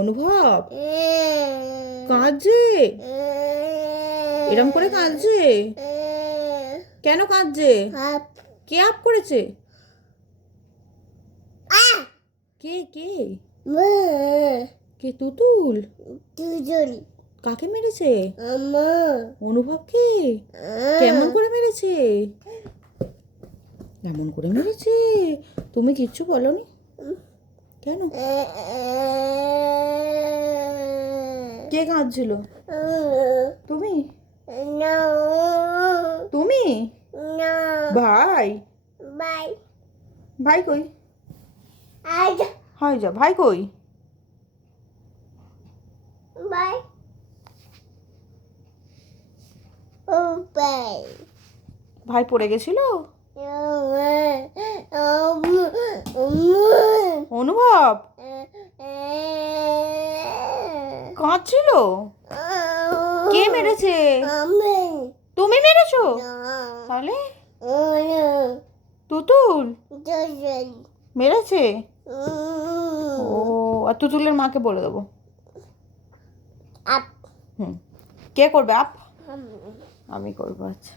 অনুভব কাঁদছে, এরম করে কাঁদছে কেন? কাঁদছে কে? আপ করেছে কে? কে কে? তুতুল? কাকে মেরেছে? অনুভবকে? কেমন করে মেরেছে? এমন করে মেরেছে? তুমি কিচ্ছু বলনি কেন? কে কাঁদছিল? তুমি? তুমি? ভাই? ভাই কই? হাই যা, ভাই কই? ভাই পড়ে গেছিল? অনুভব কাঁদছিল? কে মেরেছে? তুমি মেরেছো? তাহলে তুতুল মেরেছে? ও, আর তুতুলের মাকে বলে দেবো। হুম, কে করবে আপ? আমি করবো। আচ্ছা।